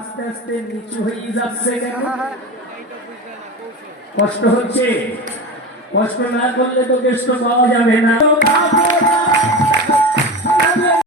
আস্তে আস্তে নিচু হয়ে যাচ্ছে, কষ্ট হচ্ছে, কষ্ট না করলে তো কেষ্ট পাওয়া যাবে না।